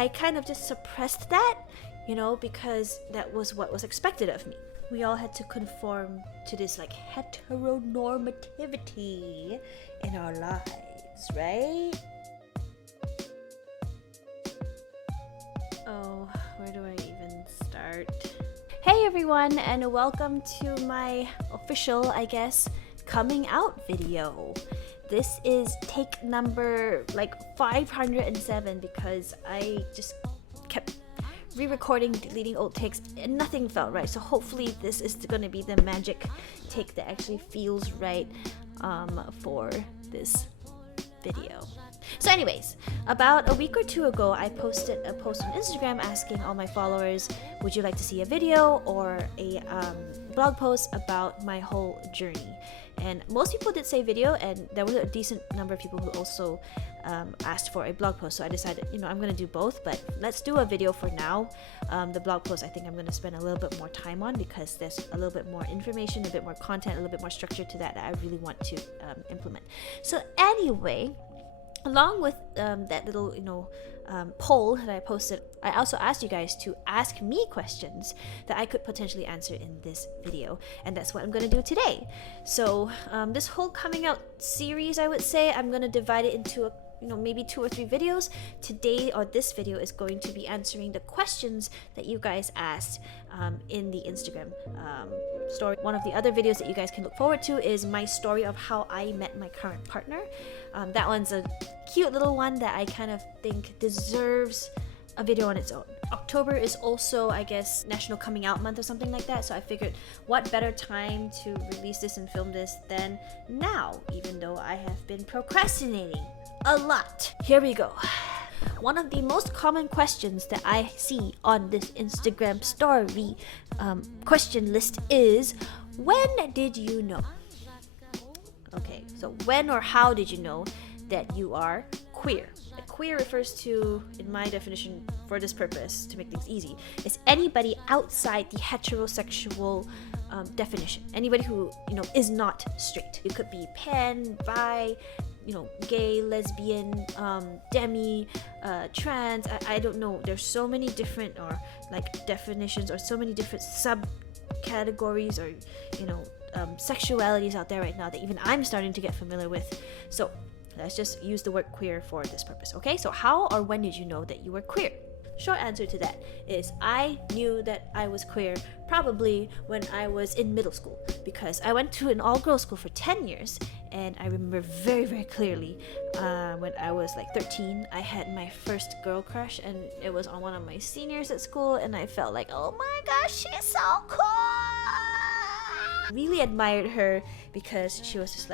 I kind of just suppressed that, because that was what was expected of me. We all had to conform to this like heteronormativity in our lives, right? Oh, where do I even start? Hey everyone, and welcome to my official, I guess, coming out video. This is take number 507 because I just kept re-recording, deleting old takes, and nothing felt right. So hopefully this is going to be the magic take that actually feels right for this video. So anyways, about a week or two ago, I posted a post on Instagram asking all my followers, would you like to see a video or a blog post about my whole journey? And most people did say video, and there was a decent number of people who also asked for a blog post. So I decided, I'm going to do both, but let's do a video for now. The blog post, I think I'm going to spend a little bit more time on because there's a little bit more information, a bit more content, a little bit more structure to that I really want to implement. So anyway, along with that little, poll that I posted, I also asked you guys to ask me questions that I could potentially answer in this video, and that's what I'm going to do today. So this whole coming out series, I would say, I'm going to divide it into maybe 2 or 3 videos. Today, or this video, is going to be answering the questions that you guys asked in the Instagram story. One of the other videos that you guys can look forward to is my story of how I met my current partner. That one's a cute little one that I kind of think deserves a video on its own. October is also, I guess, National Coming Out Month or something like that, so I figured what better time to release this and film this than now, even though I have been procrastinating a lot. Here we go. One of the most common questions that I see on this Instagram story question list is, when did you know? Okay, so when or how did you know that you are queer? Queer refers to, in my definition for this purpose, to make things easy, is anybody outside the heterosexual definition. Anybody who, is not straight. It could be pan, bi, gay, lesbian, demi, trans, I don't know. There's so many different definitions or so many different subcategories or, sexualities out there right now that even I'm starting to get familiar with. So let's just use the word queer for this purpose, okay? So how or when did you know that you were queer? Short answer to that is I knew that I was queer probably when I was in middle school, because I went to an all-girls school for 10 years, and I remember very, very clearly when I was 13, I had my first girl crush, and it was on one of my seniors at school, and I felt like, oh my gosh, she's so cool! Really admired her because she was just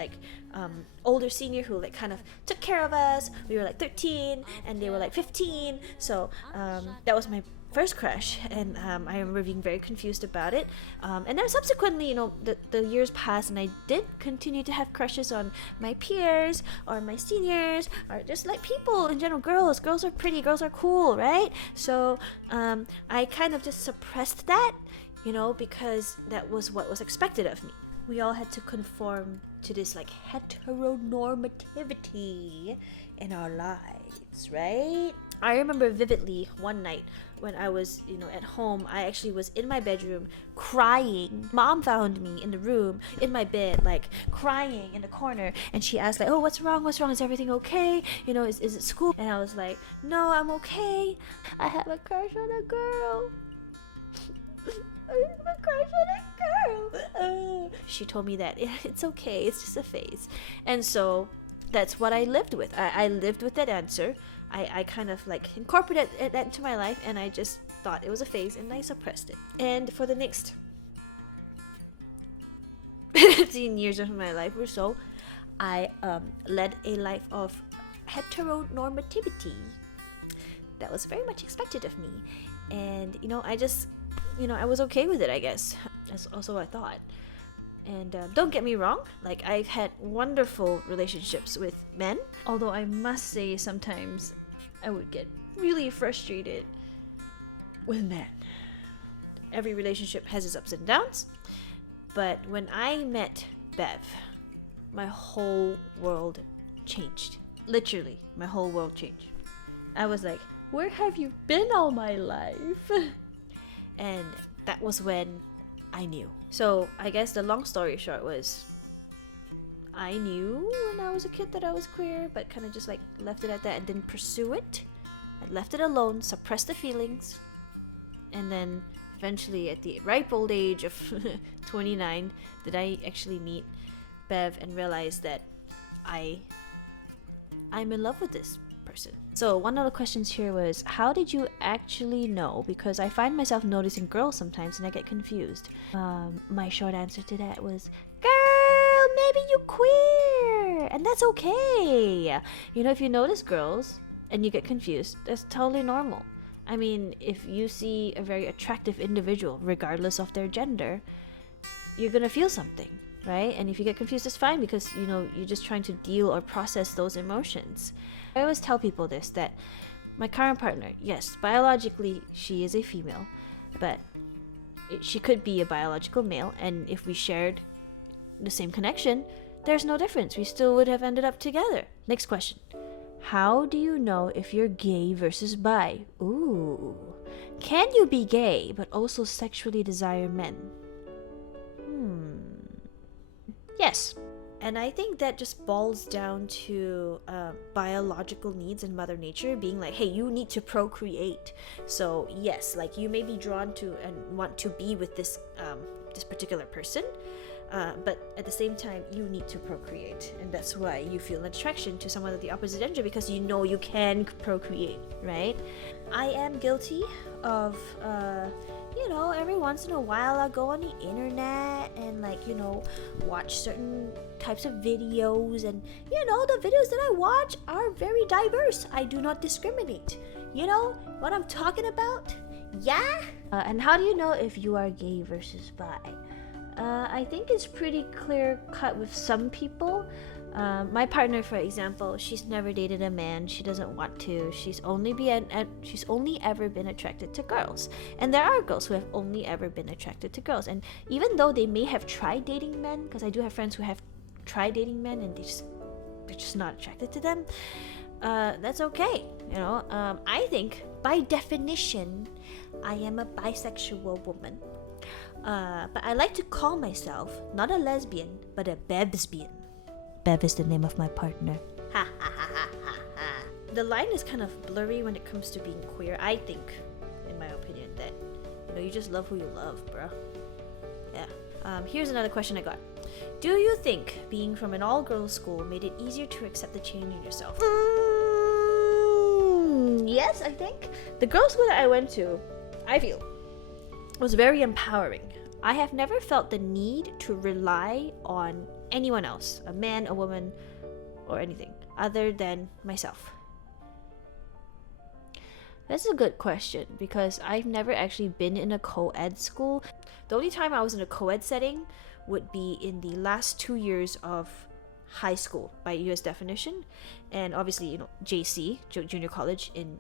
older senior who kind of took care of us. We were 13 and they were 15, so that was my first crush, and I remember being very confused about it, and then subsequently the years passed, and I did continue to have crushes on my peers or my seniors or just people in general. Girls are pretty, girls are cool, right? So I kind of just suppressed that, because that was what was expected of me. We all had to conform to this heteronormativity in our lives, right? I remember vividly one night when I was, at home. I actually was in my bedroom crying. Mom found me in the room, in my bed, crying in the corner, and she asked oh, what's wrong? Is everything okay? Is it school? And I was like, no, I'm okay. I have a crush on a girl. She told me that it's okay, it's just a phase. And so that's what I lived with. I lived with that answer. I kind of incorporated that into my life, and I just thought it was a phase, and I suppressed it. And for the next 15 years of my life or so, I led a life of heteronormativity that was very much expected of me. And I just I was okay with it, I guess. That's also what I thought. And don't get me wrong, I've had wonderful relationships with men, although I must say sometimes I would get really frustrated with men. Every relationship has its ups and downs, but when I met Bev, my whole world changed. Literally, my whole world changed. I was like, Where have you been all my life? And that was when I knew. So I guess the long story short was, I knew when I was a kid that I was queer, but kind of just like left it at that and didn't pursue it. I left it alone, suppressed the feelings, and then eventually at the ripe old age of 29 did I actually meet Bev and realize that I'm in love with this person. So one of the questions here was, how did you actually know? Because I find myself noticing girls sometimes and I get confused. My short answer to that was, girl, maybe you queer, and that's okay. You know, if you notice girls and you get confused, that's totally normal. I mean, if you see a very attractive individual, regardless of their gender, you're gonna feel something, right? And if you get confused, it's fine, because you know you're just trying to deal or process those emotions. I always tell people this, that my current partner, yes, biologically she is a female, but she could be a biological male, and if we shared the same connection, there's no difference. We still would have ended up together. Next question. How do you know if you're gay versus bi? Ooh. Can you be gay but also sexually desire men? Yes. And I think that just boils down to biological needs and Mother Nature being like, hey, you need to procreate. So yes, like you may be drawn to and want to be with this this particular person, but at the same time you need to procreate, and that's why you feel an attraction to someone of the opposite gender, because you know you can procreate, right? I am guilty of you know, every once in a while I'll go on the internet and like, you know, watch certain types of videos, and you know, the videos that I watch are very diverse. I do not discriminate. You know what I'm talking about? Yeah? And how do you know if you are gay versus bi? I think it's pretty clear cut with some people. My partner, for example, she's never dated a man. She doesn't want to. She's only ever been attracted to girls. And there are girls who have only ever been attracted to girls. And even though they may have tried dating men, because I do have friends who have tried dating men and they're just not attracted to them, that's okay. You know, I think by definition, I am a bisexual woman. But I like to call myself not a lesbian, but a bebsbian. Bev is the name of my partner. Ha ha ha ha ha ha. The line is kind of blurry when it comes to being queer. I think, in my opinion, that you know, you just love who you love, bro. Yeah. Here's another question I got. Do you think being from an all-girls school made it easier to accept the change in yourself? Yes, I think. The girls' school that I went to, I feel, was very empowering. I have never felt the need to rely on anyone else, a man, a woman, or anything, other than myself. That's a good question, because I've never actually been in a co-ed school. The only time I was in a co-ed setting would be in the last 2 years of high school by US definition, and obviously, you know, JC, junior college in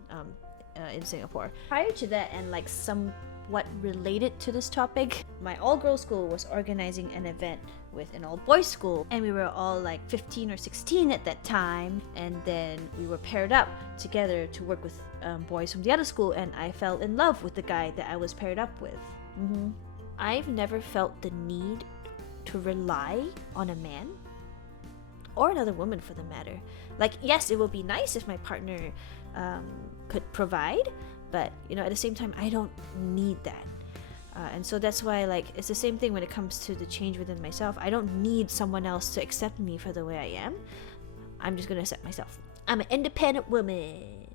Singapore. Prior to that, and like somewhat related to this topic, my all-girls school was organizing an event with an all-boys school, and we were all like 15 or 16 at that time, and then we were paired up together to work with boys from the other school, and I fell in love with the guy that I was paired up with. I've never felt the need to rely on a man or another woman, for the matter. Like, yes, it would be nice if my partner could provide, but you know, at the same time, I don't need that. And so that's why, like, it's the same thing when it comes to the change within myself. I don't need someone else to accept me for the way I am. I'm just gonna accept myself. I'm an independent woman.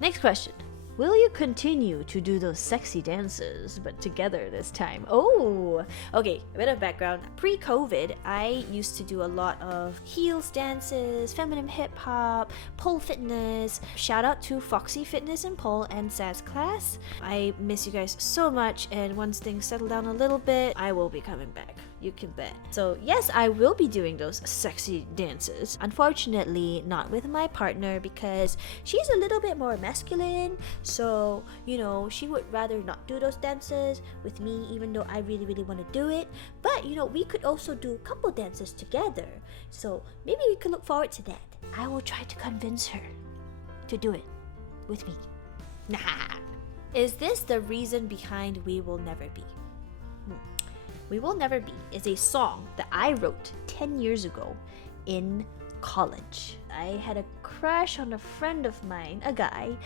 Next question. Will you continue to do those sexy dances, but together this time? Oh, okay, a bit of background. Pre-COVID, I used to do a lot of heels dances, feminine hip-hop, pole fitness. Shout out to Foxy Fitness and Pole and SAS class. I miss you guys so much, and once things settle down a little bit, I will be coming back. You can bet. So yes, I will be doing those sexy dances. Unfortunately, not with my partner, because she's a little bit more masculine. So, you know, she would rather not do those dances with me, even though I really, really want to do it. But, you know, we could also do a couple dances together. So maybe we could look forward to that. I will try to convince her to do it. with me. Nah. Is this the reason behind We Will Never Be? We Will Never Be is a song that I wrote 10 years ago in college. I had a crush on a friend of mine, a guy,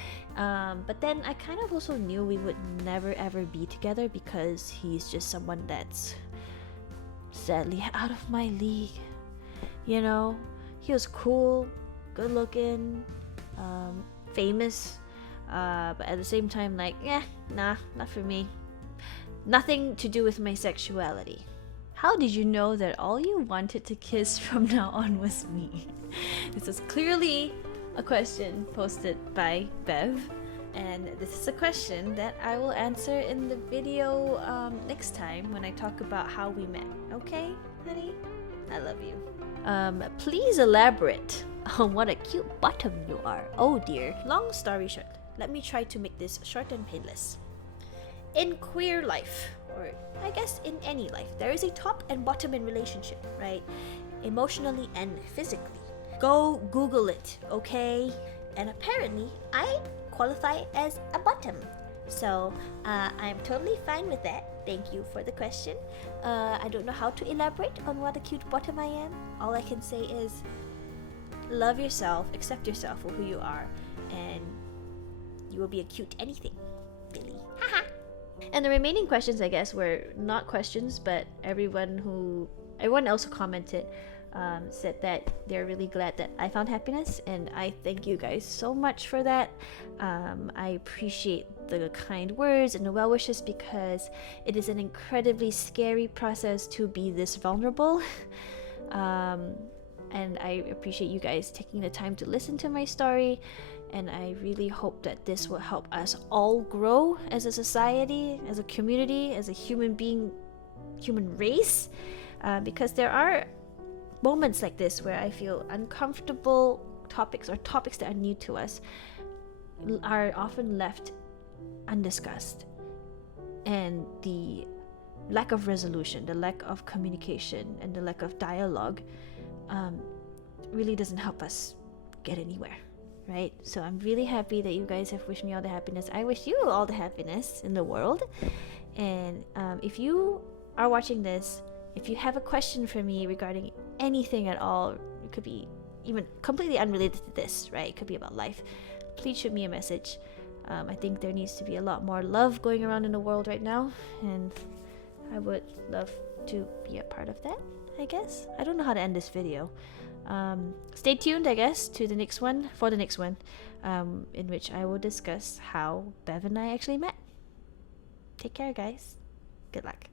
but then I kind of also knew we would never ever be together because he's just someone that's sadly out of my league. You know, he was cool, good looking, famous, but at the same time, like, nah, not for me. Nothing to do with my sexuality. How did you know that all you wanted to kiss from now on was me? This is clearly a question posted by Bev, and this is a question that I will answer in the video next time when I talk about how we met. Okay, honey? I love you. Please elaborate on what a cute bottom you are. Oh dear. Long story short, let me try to make this short and painless. In queer life, or I guess in any life, there is a top and bottom in relationship, right? Emotionally and physically. Go Google it, okay? And apparently, I qualify as a bottom. So, I'm totally fine with that. Thank you for the question. I don't know how to elaborate on what a cute bottom I am. All I can say is, love yourself, accept yourself for who you are, and you will be a cute anything, really. Haha! And the remaining questions, I guess, were not questions, but everyone else who commented said that they're really glad that I found happiness, and I thank you guys so much for that. I appreciate the kind words and the well wishes because it is an incredibly scary process to be this vulnerable. And I appreciate you guys taking the time to listen to my story, and I really hope that this will help us all grow as a society, as a community, as a human race, because there are moments like this where I feel uncomfortable topics or topics that are new to us are often left undiscussed, and the lack of resolution, the lack of communication, and the lack of dialogue really doesn't help us get anywhere, right? So I'm really happy that you guys have wished me all the happiness. I wish you all the happiness in the world. And if you are watching this, if you have a question for me regarding anything at all, it could be even completely unrelated to this, right? It could be about life. Please shoot me a message. I think there needs to be a lot more love going around in the world right now, and I would love to be a part of that, I guess. I don't know how to end this video. Stay tuned, I guess, for the next one, in which I will discuss how Bev and I actually met. Take care, guys. Good luck.